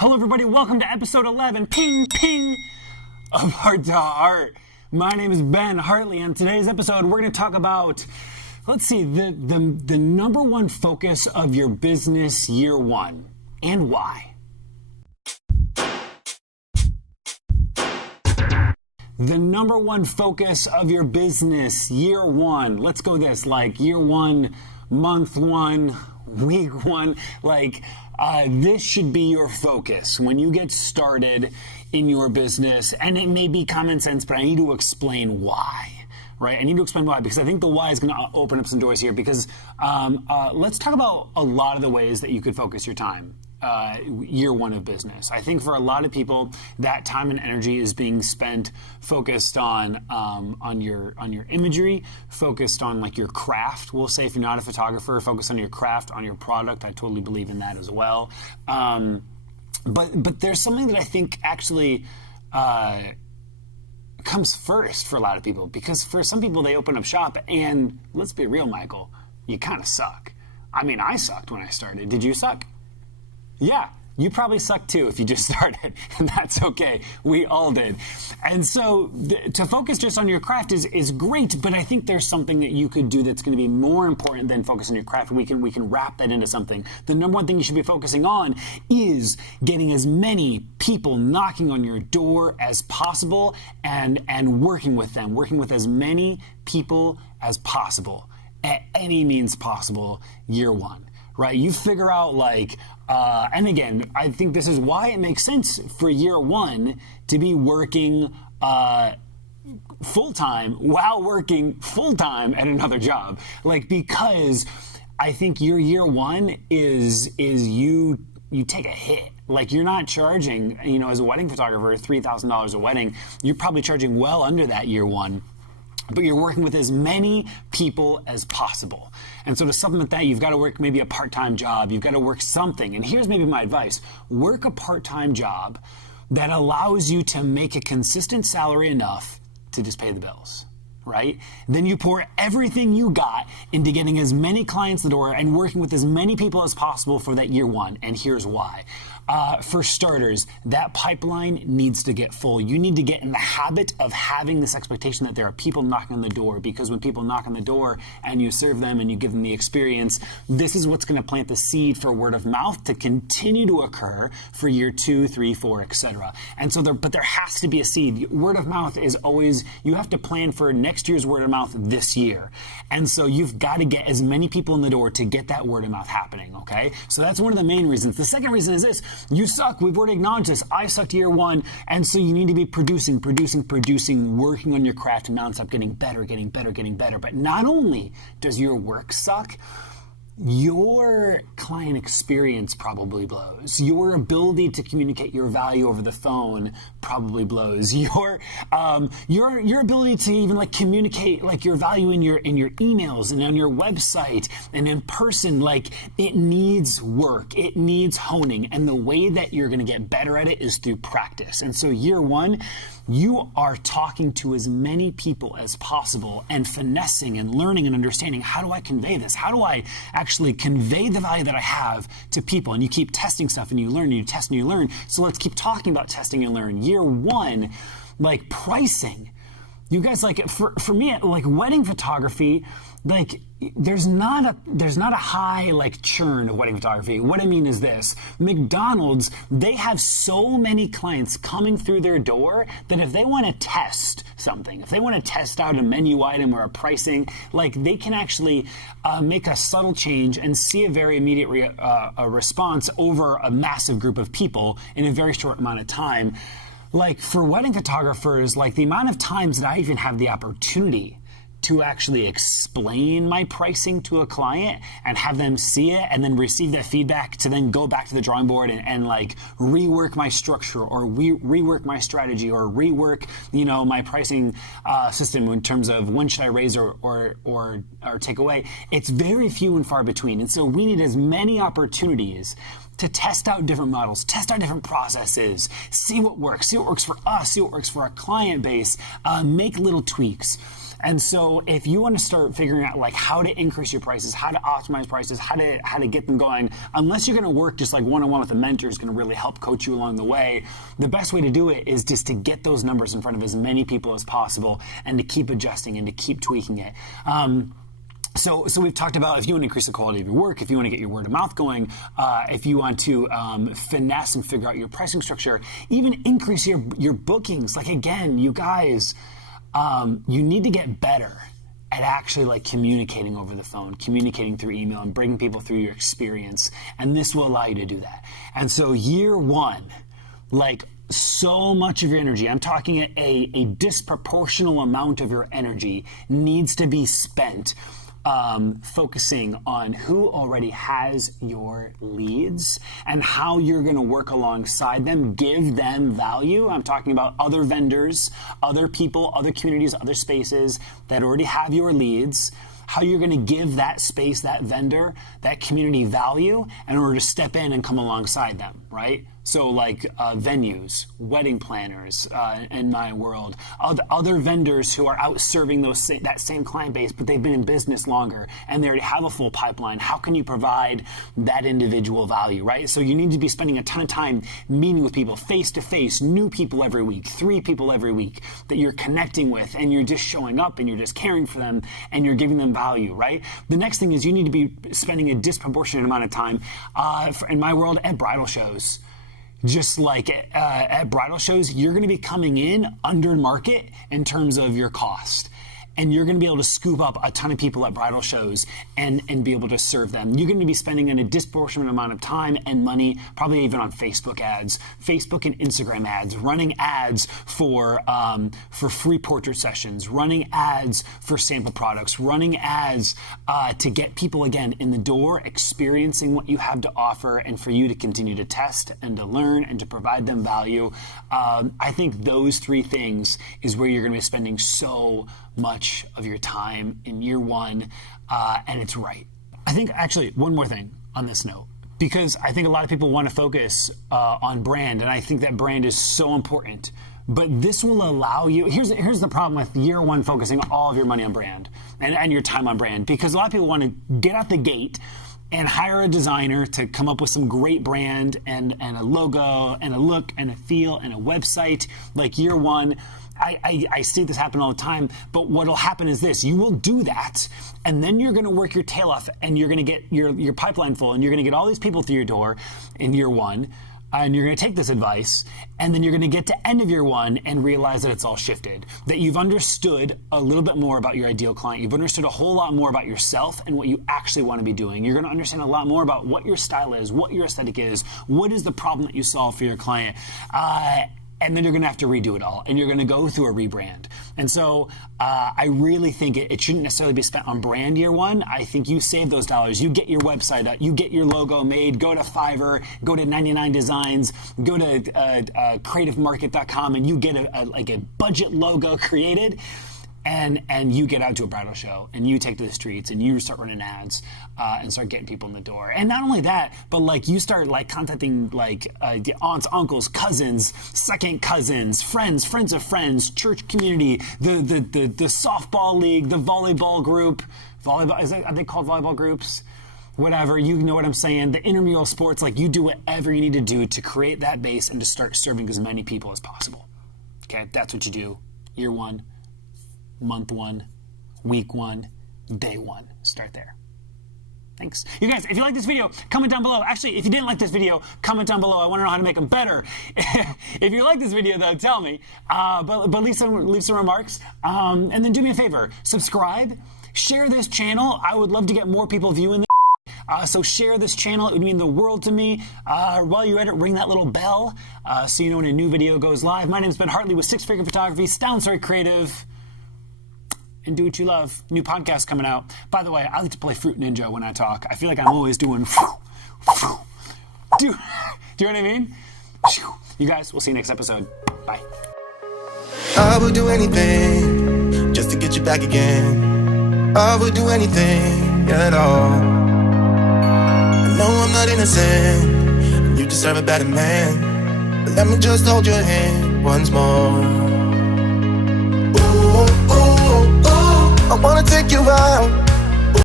Hello everybody, welcome to episode 11, ping, ping, of Heart to Heart. My name is Ben Hartley, and today's episode we're going to talk about, the number one focus of your business year one, and why. The number one focus of your business year one. Let's go this, like year one, month one, week one, this should be your focus when you get started in your business. And it may be common sense, but I need to explain why, right? I need to explain why, because I think the why is going to open up some doors here, because let's talk about a lot of the ways that you could focus your time. Year one of business. I think for a lot of people, that time and energy is being spent focused on your imagery, focused on like your craft. We'll say if you're not a photographer, focus on your craft, on your product. I totally believe in that as well. But there's something that I think actually comes first for a lot of people, because for some people they open up shop and let's be real, Michael, you kind of suck. I mean, I sucked when I started. Did you suck? Yeah, you probably suck too if you just started, and that's okay. We all did. And so to focus just on your craft is great, but I think there's something that you could do that's going to be more important than focus on your craft. We can wrap that into something. The number one thing you should be focusing on is getting as many people knocking on your door as possible and working with them, working with as many people as possible at any means possible year one. Right, you figure out and again, I think this is why it makes sense for year one to be working full-time while working full-time at another job. Because I think your year one is you take a hit. You're not charging, as a wedding photographer, $3,000 a wedding. You're probably charging well under that year one. But you're working with as many people as possible. And so to supplement that, you've got to work maybe a part-time job. You've got to work something. And here's maybe my advice. Work a part-time job that allows you to make a consistent salary enough to just pay the bills, right? Then you pour everything you got into getting as many clients the door and working with as many people as possible for that year one. And here's why. For starters, that pipeline needs to get full. You need to get in the habit of having this expectation that there are people knocking on the door, because when people knock on the door and you serve them and you give them the experience, this is what's going to plant the seed for word of mouth to continue to occur for year 2, 3, 4, etc. And so there has to be a seed. Word of mouth is always, you have to plan for next year's word of mouth this year. And so you've got to get as many people in the door to get that word of mouth happening, okay? So that's one of the main reasons. The second reason is this. You suck. We've already acknowledged this. I sucked year one. And so you need to be producing, working on your craft nonstop, getting better. But not only does your work suck, your client experience probably blows. Your ability to communicate your value over the phone probably blows. Your ability to even communicate your value in your emails and on your website and in person, it needs work. It needs honing. And the way that you're going to get better at it is through practice. And so year one, you are talking to as many people as possible and finessing and learning and understanding, how do I convey this? How do I actually convey the value that I have to people? And you keep testing stuff and you learn and you test and you learn. So let's keep talking about testing and learn. Year one, pricing. You guys, for me, wedding photography, there's not a high churn of wedding photography. What I mean is this: McDonald's, they have so many clients coming through their door that if they want to test something, if they want to test out a menu item or a pricing, they can actually make a subtle change and see a very immediate response over a massive group of people in a very short amount of time. For wedding photographers, the amount of times that I even have the opportunity to actually explain my pricing to a client and have them see it and then receive that feedback to then go back to the drawing board and rework my structure or rework my strategy or rework, my pricing system in terms of when should I raise or take away. It's very few and far between. And so we need as many opportunities to test out different models, test out different processes, see what works for us, see what works for our client base, make little tweaks. And so if you want to start figuring out like how to increase your prices, how to optimize prices, how to get them going, unless you're going to work just like one-on-one with a mentor who's going to really help coach you along the way, the best way to do it is just to get those numbers in front of as many people as possible and to keep adjusting and to keep tweaking it. So we've talked about if you want to increase the quality of your work, if you want to get your word of mouth going, if you want to finesse and figure out your pricing structure, even increase your bookings. Like again, you guys, you need to get better at actually like communicating over the phone, communicating through email, and bringing people through your experience. And this will allow you to do that. And so year one, like so much of your energy, I'm talking a disproportional amount of your energy needs to be spent focusing on who already has your leads and how you're going to work alongside them, give them value. I'm talking about other vendors, other people, other communities, other spaces that already have your leads, how you're going to give that space, that vendor, that community value in order to step in and come alongside them, right? So like venues, wedding planners in my world, other vendors who are out serving that same client base, but they've been in business longer and they already have a full pipeline. How can you provide that individual value, right? So you need to be spending a ton of time meeting with people face to face, new people every week, 3 people every week that you're connecting with, and you're just showing up and you're just caring for them and you're giving them value, right? The next thing is you need to be spending a disproportionate amount of time, in my world, at bridal shows. Just like at bridal shows, you're going to be coming in under market in terms of your cost. And you're going to be able to scoop up a ton of people at bridal shows and be able to serve them. You're going to be spending a disproportionate amount of time and money, probably even on Facebook ads, Facebook and Instagram ads, running ads for free portrait sessions, running ads for sample products, running ads to get people, again, in the door, experiencing what you have to offer, and for you to continue to test and to learn and to provide them value. I think those 3 things is where you're going to be spending so much of your time in year one, and it's right. I think actually one more thing on this note, because I think a lot of people want to focus on brand, and I think that brand is so important, but this will allow you, here's the problem with year one focusing all of your money on brand and your time on brand, because a lot of people want to get out the gate and hire a designer to come up with some great brand and a logo and a look and a feel and a website like year one. I see this happen all the time, but what'll happen is this: you will do that, and then you're going to work your tail off, and you're going to get your pipeline full, and you're going to get all these people through your door in year one, and you're going to take this advice, and then you're going to get to end of year one and realize that it's all shifted, that you've understood a little bit more about your ideal client, you've understood a whole lot more about yourself and what you actually want to be doing. You're going to understand a lot more about what your style is, what your aesthetic is, what is the problem that you solve for your client, and then you're going to have to redo it all, and you're going to go through a rebrand. And so I really think it shouldn't necessarily be spent on brand year one. I think you save those dollars. You get your website up. You get your logo made. Go to Fiverr. Go to 99 Designs. Go to creativemarket.com, and you get a budget logo created. And you get out to a bridal show, and you take to the streets, and you start running ads, and start getting people in the door. And not only that, but like you start like contacting like aunts, uncles, cousins, second cousins, friends of friends, church community, the softball league, the volleyball group. Are they called volleyball groups? Whatever, you know what I'm saying. The intramural sports, like you do whatever you need to do to create that base and to start serving as many people as possible. Okay, that's what you do. Year one. Month 1, week 1, day 1. Start there. Thanks. You guys, if you like this video, comment down below. Actually, if you didn't like this video, comment down below. I want to know how to make them better. If you like this video, though, tell me. But leave some remarks. And then do me a favor. Subscribe. Share this channel. I would love to get more people viewing this. So share this channel. It would mean the world to me. While you're at it, ring that little bell so you know when a new video goes live. My name's Ben Hartley with 6 Figure Photography, Sound Story Creative. And do what you love. New podcast coming out. By the way, I like to play Fruit Ninja when I talk. I feel like I'm always doing do you know what I mean? You guys, we'll see you next episode. Bye. I would do anything just to get you back again. I would do anything at all. I know I'm not innocent. You deserve a better man. But let me just hold your hand once more. Ooh, ooh, ooh. wanna take you out.